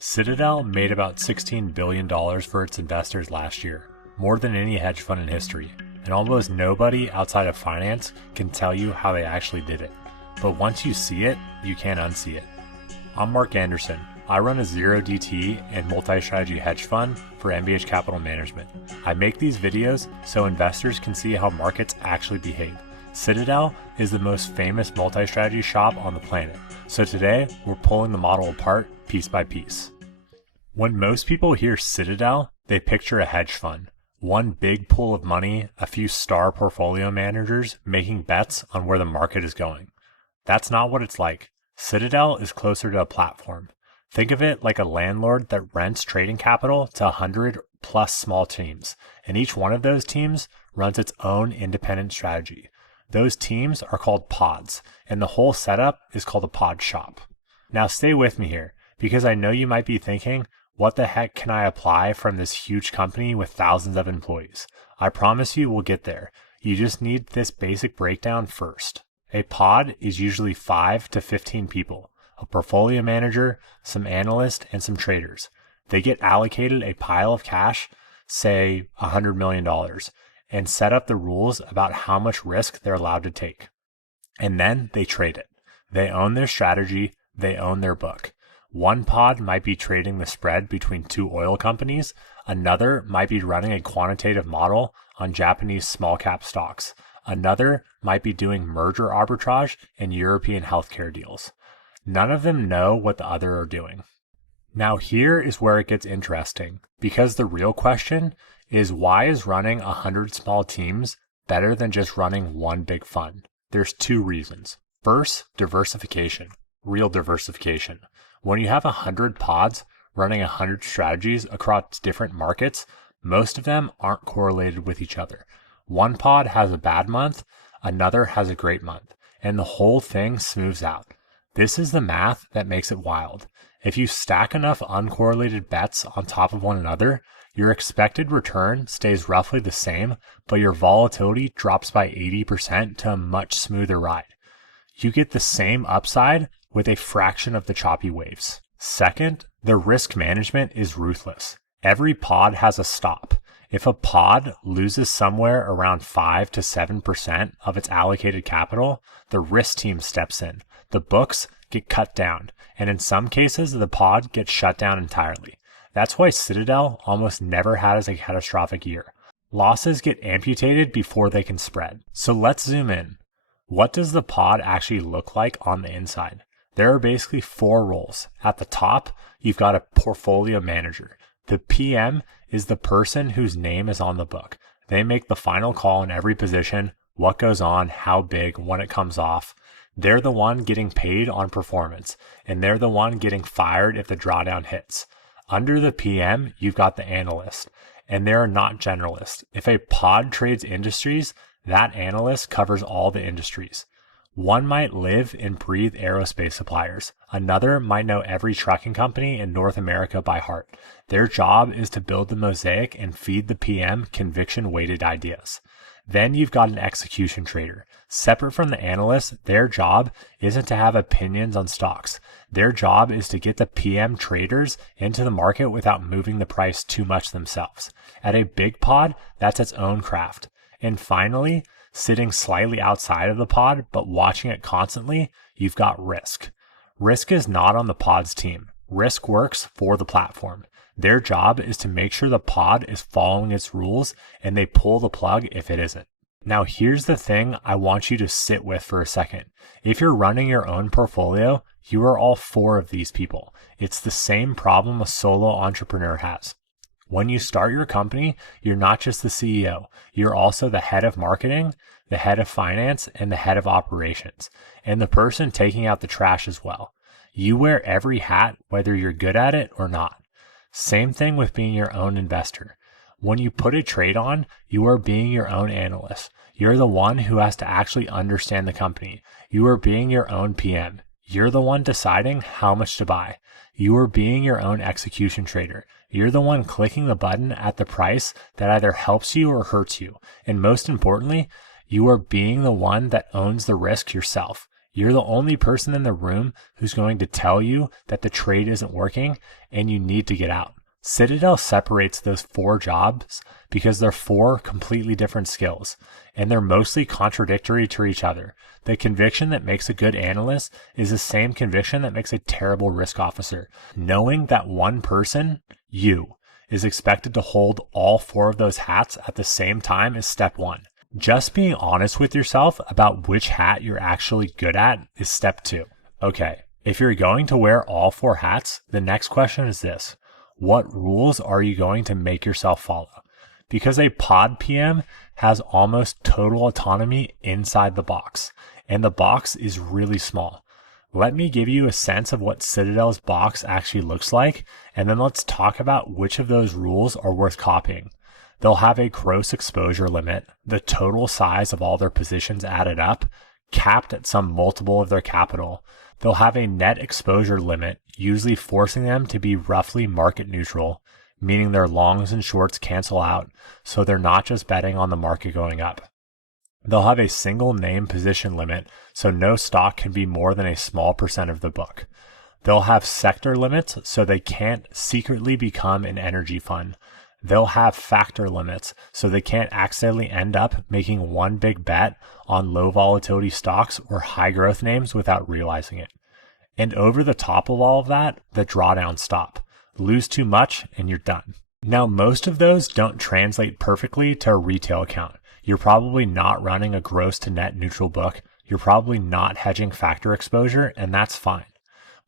Citadel made about $16 billion for its investors last year, more than any hedge fund in history, and almost nobody outside of finance can tell you how they actually did it. But once you see it, you can't unsee it. I'm Mark Anderson. I run a 0DT and multi-strategy hedge fund for MBH Capital Management. I make these videos so investors can see how markets actually behave. Citadel is the most famous multi-strategy shop on the planet, so today we're pulling the model apart piece by piece. When most people hear Citadel, they picture a hedge fund. One big pool of money, a few star portfolio managers making bets on where the market is going. That's not what it's like. Citadel is closer to a platform. Think of it like a landlord that rents trading capital to 100 plus small teams, and each one of those teams runs its own independent strategy. Those teams are called pods, and the whole setup is called a pod shop. Now stay with me here, because I know you might be thinking, what the heck can I apply from this huge company with thousands of employees? I promise you we'll get there. You just need this basic breakdown first. A pod is usually 5 to 15 people, a portfolio manager, some analysts, and some traders. They get allocated a pile of cash, say $100 million, and set up the rules about how much risk they're allowed to take. And then they trade it. They own their strategy, they own their book. One pod might be trading the spread between two oil companies. Another might be running a quantitative model on Japanese small cap stocks. Another might be doing merger arbitrage in European healthcare deals. None of them know what the other are doing. Now here is where it gets interesting, because the real question is, why is running 100 small teams better than just running one big fund? There's two reasons. First, diversification, real diversification. When you have 100 pods running 100 strategies across different markets, most of them aren't correlated with each other. One pod has a bad month, another has a great month, and the whole thing smooths out. This is the math that makes it wild. If you stack enough uncorrelated bets on top of one another, your expected return stays roughly the same, but your volatility drops by 80% to a much smoother ride. You get the same upside with a fraction of the choppy waves. Second, the risk management is ruthless. Every pod has a stop. If a pod loses somewhere around 5 to 7% of its allocated capital, the risk team steps in. The books get cut down, and in some cases, the pod gets shut down entirely. That's why Citadel almost never has a catastrophic year. Losses get amputated before they can spread. So let's zoom in. What does the pod actually look like on the inside? There are basically four roles. At the top, you've got a portfolio manager. The PM is the person whose name is on the book. They make the final call in every position, what goes on, how big, when it comes off. They're the one getting paid on performance, and they're the one getting fired if the drawdown hits. Under the PM, you've got the analyst, and they're not generalists. If a pod trades industries, that analyst covers all the industries. One might live and breathe aerospace suppliers. Another might know every trucking company in North America by heart. Their job is to build the mosaic and feed the PM conviction-weighted ideas. Then you've got an execution trader. Separate from the analyst, their job isn't to have opinions on stocks. Their job is to get the PM traders into the market without moving the price too much themselves. At a big pod, that's its own craft. And finally, sitting slightly outside of the pod, but watching it constantly, you've got risk. Risk is not on the pod's team. Risk works for the platform. Their job is to make sure the pod is following its rules, and they pull the plug if it isn't. Now here's the thing I want you to sit with for a second. If you're running your own portfolio, you are all four of these people. It's the same problem a solo entrepreneur has. When you start your company, you're not just the CEO. You're also the head of marketing, the head of finance, and the head of operations, and the person taking out the trash as well. You wear every hat, whether you're good at it or not. Same thing with being your own investor. When you put a trade on, you are being your own analyst. You're the one who has to actually understand the company. You are being your own PM. You're the one deciding how much to buy. You are being your own execution trader. You're the one clicking the button at the price that either helps you or hurts you. And most importantly, you are being the one that owns the risk yourself. You're the only person in the room who's going to tell you that the trade isn't working and you need to get out. Citadel separates those 4 jobs because they're 4 completely different skills, and they're mostly contradictory to each other. The conviction that makes a good analyst is the same conviction that makes a terrible risk officer. Knowing that one person, you, is expected to hold all 4 of those hats at the same time is step 1. Just being honest with yourself about which hat you're actually good at is step 2. Okay, if you're going to wear all 4 hats, the next question is this: what rules are you going to make yourself follow? Because a pod PM has almost total autonomy inside the box, and the box is really small. Let me give you a sense of what Citadel's box actually looks like, and then let's talk about which of those rules are worth copying. They'll have a gross exposure limit, the total size of all their positions added up, capped at some multiple of their capital. They'll have a net exposure limit, usually forcing them to be roughly market neutral, meaning their longs and shorts cancel out, so they're not just betting on the market going up. They'll have a single name position limit, so no stock can be more than a small percent of the book. They'll have sector limits, so they can't secretly become an energy fund. They'll have factor limits, so they can't accidentally end up making one big bet on low volatility stocks or high growth names without realizing it. And over the top of all of that, the drawdown stop. Lose too much and you're done. Now, most of those don't translate perfectly to a retail account. You're probably not running a gross to net neutral book. You're probably not hedging factor exposure, and that's fine.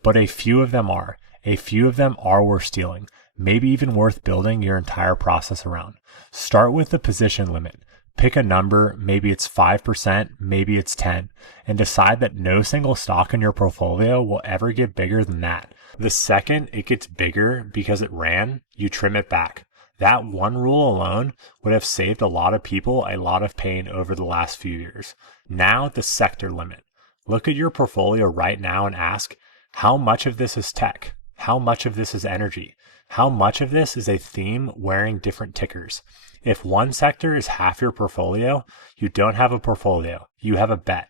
But a few of them are. A few of them are worth stealing. Maybe even worth building your entire process around. Start with the position limit. Pick a number, maybe it's 5%, maybe it's 10, and decide that no single stock in your portfolio will ever get bigger than that. The second it gets bigger because it ran, you trim it back. That one rule alone would have saved a lot of people a lot of pain over the last few years. Now, the sector limit. Look at your portfolio right now and ask, how much of this is tech? How much of this is energy? How much of this is a theme wearing different tickers? If one sector is half your portfolio, you don't have a portfolio, you have a bet.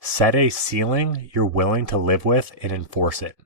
Set a ceiling you're willing to live with and enforce it.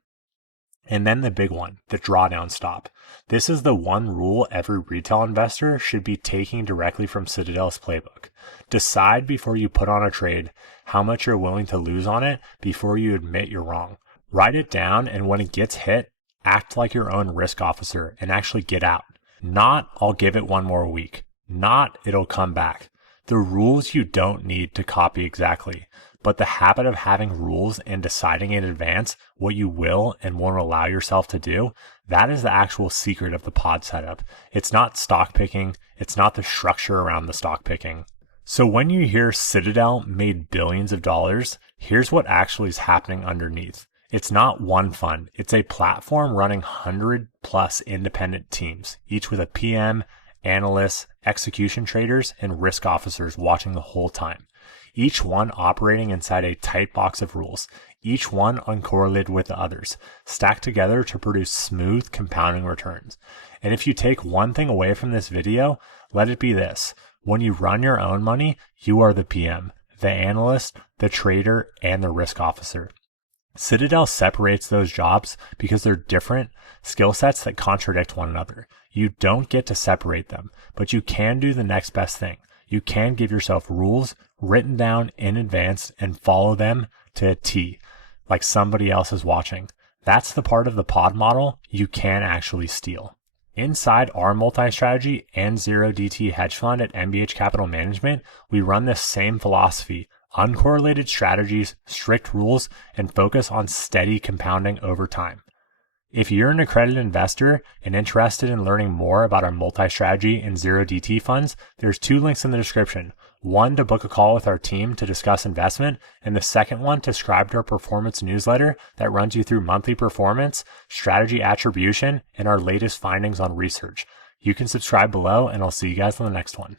And then the big one, the drawdown stop. This is the one rule every retail investor should be taking directly from Citadel's playbook. Decide before you put on a trade how much you're willing to lose on it before you admit you're wrong. Write it down, and when it gets hit, act like your own risk officer and actually get out. Not, I'll give it one more week. Not, it'll come back. The rules you don't need to copy exactly, but the habit of having rules and deciding in advance what you will and won't allow yourself to do, that is the actual secret of the pod setup. It's not stock picking. It's not the structure around the stock picking. So when you hear Citadel made billions of dollars, here's what actually is happening underneath. It's not one fund. It's a platform running 100+ independent teams, each with a PM, analysts, execution traders, and risk officers watching the whole time. Each one operating inside a tight box of rules, each one uncorrelated with the others, stacked together to produce smooth compounding returns. And if you take one thing away from this video, let it be this. When you run your own money, you are the PM, the analyst, the trader, and the risk officer. Citadel separates those jobs because they're different skill sets that contradict one another. You don't get to separate them, but you can do the next best thing. You can give yourself rules written down in advance and follow them to a T, like somebody else is watching. That's the part of the pod model you can actually steal. Inside our multi-strategy and 0DT hedge fund at MBH Capital Management, we run this same philosophy. Uncorrelated strategies, strict rules, and focus on steady compounding over time. If you're an accredited investor and interested in learning more about our multi-strategy and 0DT funds, there's 2 links in the description. One to book a call with our team to discuss investment, and the second one to subscribe to our performance newsletter that runs you through monthly performance, strategy attribution, and our latest findings on research. You can subscribe below, and I'll see you guys on the next one.